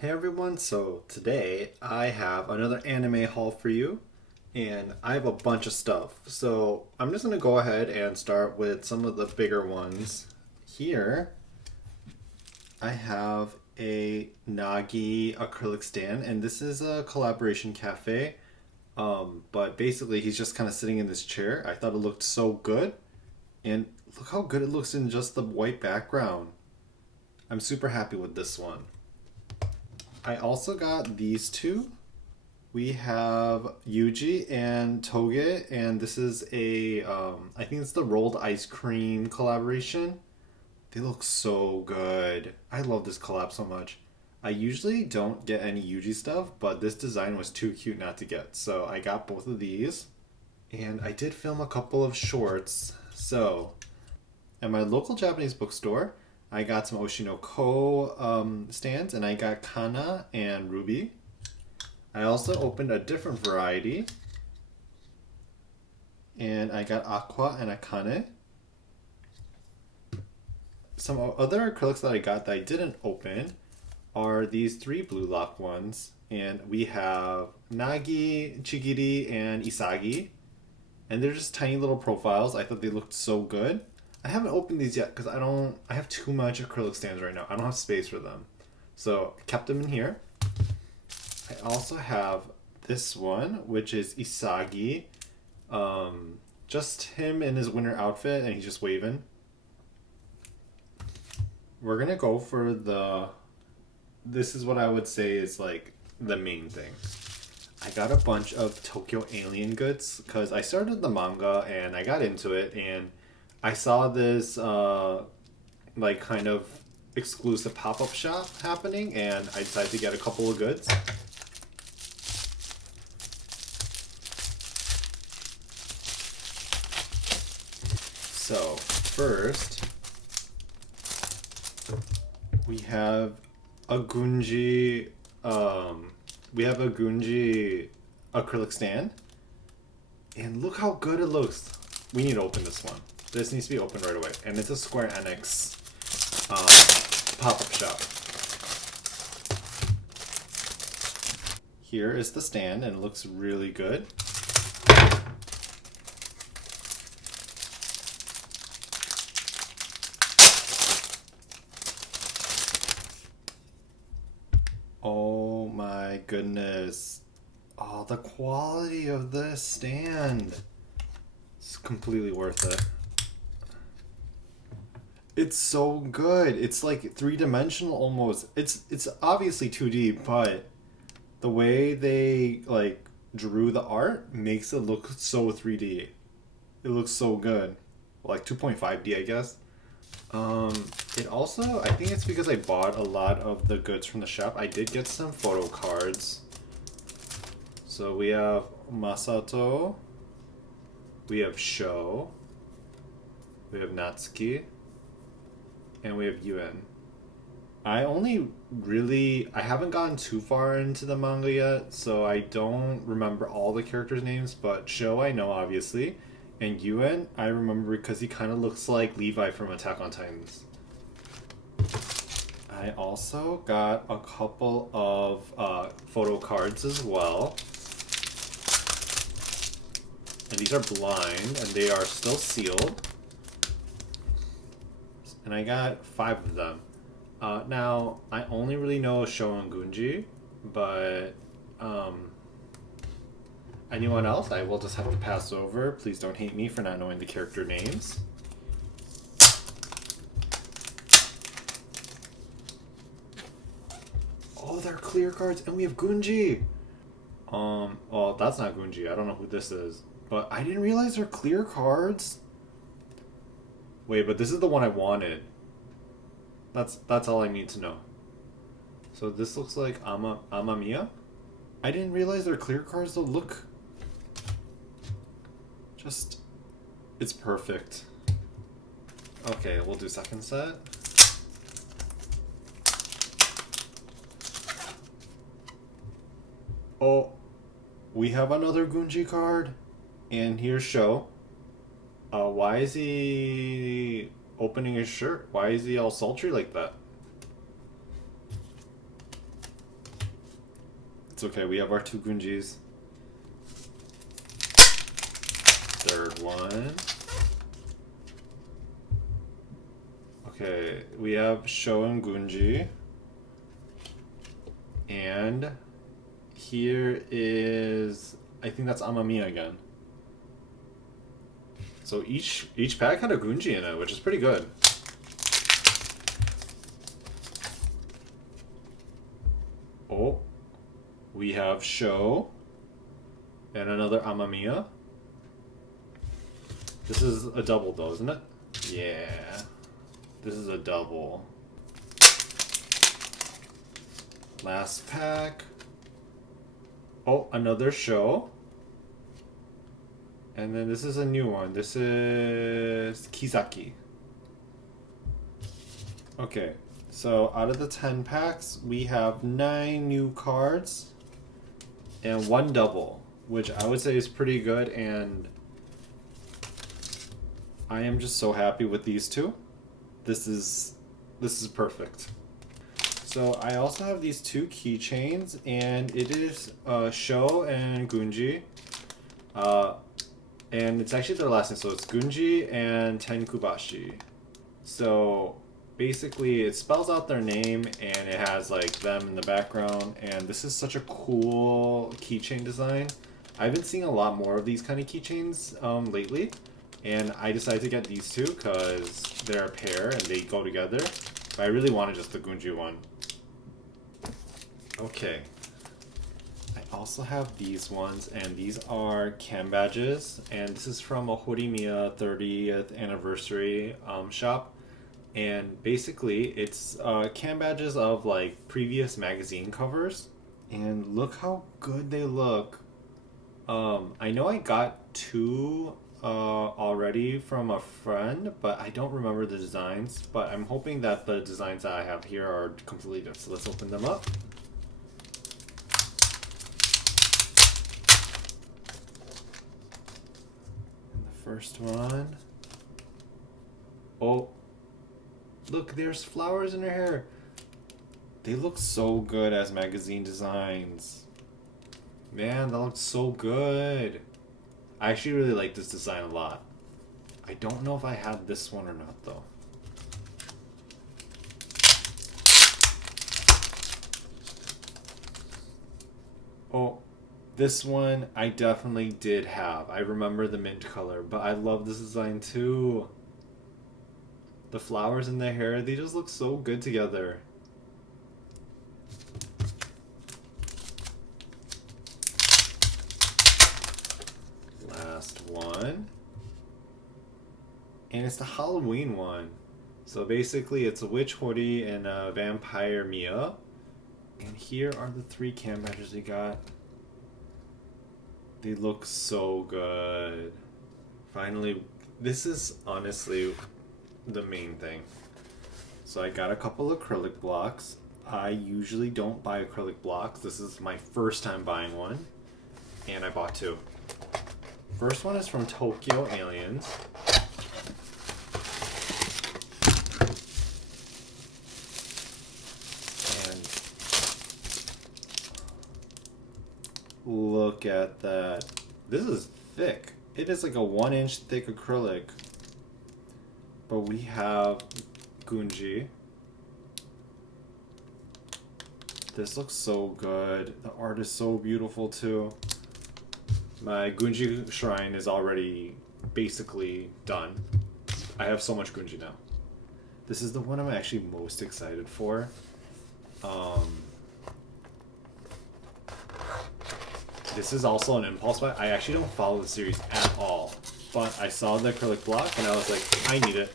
Hey everyone, so today I have another anime haul for you, and I have a bunch of stuff. So I'm just gonna go ahead and start with some of the bigger ones. Here I have a Nagi acrylic stand, and this is a collaboration cafe. But basically he's just kind of sitting in this chair. I thought it looked so good, and look how good it looks in just the white background. I'm super happy with this one. I also got these two. We have Yuji and Toge, and this is I think it's the rolled ice cream collaboration. They look so good. I love this collab so much. I usually don't get any Yuji stuff, but this design was too cute not to get, so I got both of these. And I did film a couple of shorts. So, at my local Japanese bookstore, I got some Oshinoko stands, and I got Kana and Ruby. I also opened a different variety, and I got Aqua and Akane. Some other acrylics that I got that I didn't open are these three blue lock ones, and we have Nagi, Chigiri, and Isagi, and they're just tiny little profiles. I thought they looked so good. I haven't opened these yet because I have too much acrylic stands right now. I don't have space for them. So I kept them in here. I also have this one, which is Isagi. Just him in his winter outfit, and he's just waving. We're gonna go for this is what I would say is like the main thing. I got a bunch of Tokyo Alien goods because I started the manga and I got into it, and I saw this like kind of exclusive pop-up shop happening, and I decided to get a couple of goods. So first we have a Gunji acrylic stand, and look how good it looks. We need to open this one. This needs to be opened right away, and it's a Square Enix pop-up shop. Here is the stand, and it looks really good. Oh my goodness. Oh, the quality of this stand. It's completely worth it. It's so good. It's like three-dimensional almost. It's obviously 2D, but the way they like drew the art makes it look so 3D. It looks so good. Like 2.5D, I guess. It also, I think it's because I bought a lot of the goods from the shop. I did get some photo cards. So we have Masato, we have Sho, we have Natsuki, and we have Yuen. I haven't gotten too far into the manga yet, so I don't remember all the characters' names, but Sho I know obviously, and Yuen I remember because he kind of looks like Levi from Attack on Titans. I also got a couple of photo cards as well. And these are blind, and they are still sealed. And I got 5 of them. Now, I only really know Sho and Gunji, but anyone else I will just have to pass over. Please don't hate me for not knowing the character names. Oh, they're clear cards, and we have Gunji! Well, that's not Gunji. I don't know who this is. But I didn't realize they're clear cards. Wait, but this is the one I wanted. That's all I need to know. So this looks like HoriMiya. I didn't realize they're clear cards though. Look. Just, it's perfect. Okay, we'll do second set. Oh, we have another Gunji card. And here's Sho. Why is he opening his shirt? Why is he all sultry like that? It's okay, we have our 2 Gunjis. Third one. Okay, we have Sho and Gunji. And here is, I think that's HANAKO again. So each pack had a Gunji in it, which is pretty good. Oh, we have Sho and another HANAKO. This is a double though, isn't it? Yeah. This is a double. Last pack. Oh, another Sho. And then this is a new one. This is Kisaki. Okay, so out of the 10 packs, we have 9 new cards and 1 double, which I would say is pretty good, and I am just so happy with these 2. This is perfect. So I also have these 2 keychains, and it is Sho and Gunji. And it's actually their last name, so it's Gunji and Tenkubashi. So basically it spells out their name and it has like them in the background, and this is such a cool keychain design. I've been seeing a lot more of these kind of keychains lately, and I decided to get these 2 because they're a pair and they go together, but I really wanted just the Gunji one. Okay, I also have these ones, and these are cam badges, and this is from a HoriMiya 30th anniversary shop, and basically it's cam badges of like previous magazine covers, and look how good they look. I know I got 2 already from a friend, but I don't remember the designs, but I'm hoping that the designs that I have here are completely different. So let's open them up. First one. Oh, look, there's flowers in her hair. They look so good as magazine designs. Man, that looks so good. I actually really like this design a lot. I don't know if I have this one or not though. Oh, this one I definitely did have. I remember the mint color, but I love this design too. The flowers in the hair, they just look so good together. Last one. And it's the Halloween one. So basically it's a witch Hori and a vampire Miya. And here are the 3 cam badges we got. They look so good. Finally, this is honestly the main thing. So I got a couple acrylic blocks. I usually don't buy acrylic blocks. This is my first time buying one. And I bought 2. First one is from Tokyo Aliens. Look at that. This is thick. It is like a 1-inch thick acrylic. But we have Gunji. This looks so good. The art is so beautiful too. My Gunji shrine is already basically done. I have so much Gunji now. This is the one I'm actually most excited for. This is also an impulse buy. I actually don't follow the series at all, but I saw the acrylic block and I was like, I need it.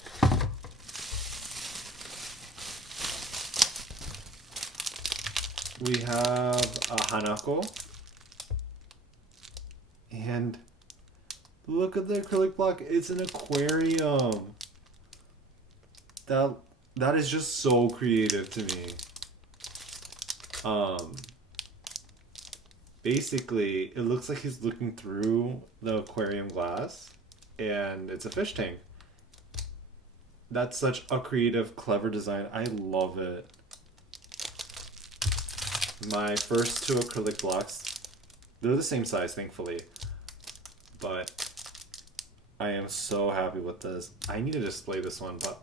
We have a HANAKO, and look at the acrylic block. It's an aquarium. That is just so creative to me. Basically, it looks like he's looking through the aquarium glass, and it's a fish tank. That's such a creative, clever design. I love it. my first two acrylic blocks. They're the same size, thankfully. But I am so happy with this. I need to display this one, but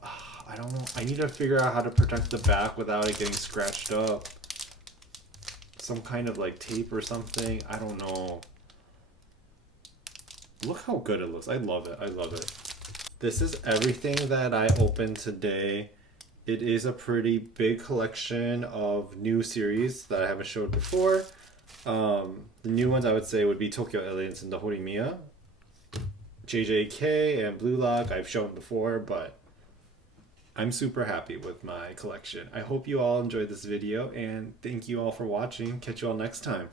I don't know. I need to figure out how to protect the back without it getting scratched up. Some kind of like tape or something. I don't know. Look how good it looks. I love it. I love it. This is everything that I opened today. It is a pretty big collection of new series that I haven't showed before. The new ones I would say would be Tokyo Aliens and the HoriMiya. JJK and Blue Lock I've shown before, but I'm super happy with my collection. I hope you all enjoyed this video, and thank you all for watching. Catch you all next time.